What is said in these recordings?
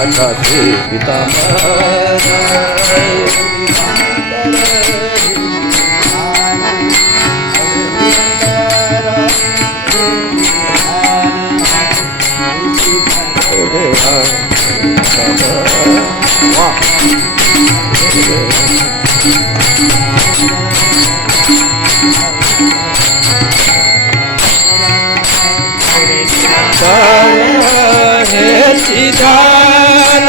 आकाशे पितांबर हे सिधान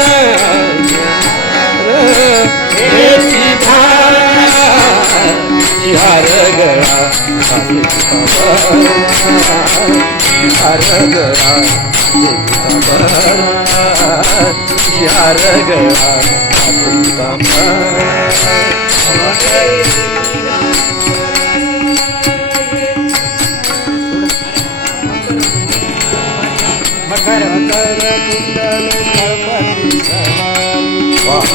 हे सिधान हर गया हर गया हर गया मकर कुंडल गणपति सवारी वाह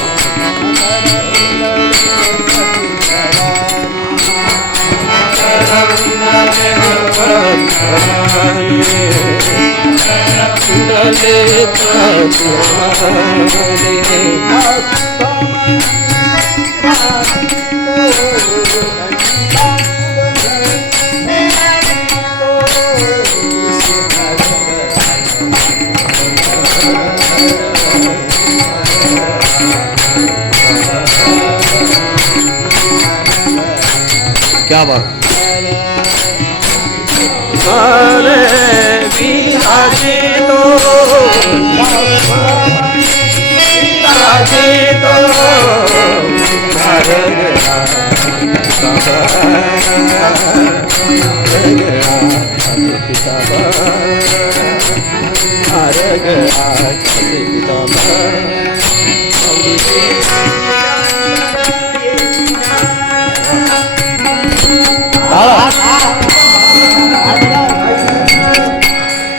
क्या बात अरे विराजे तो हर गया हर गया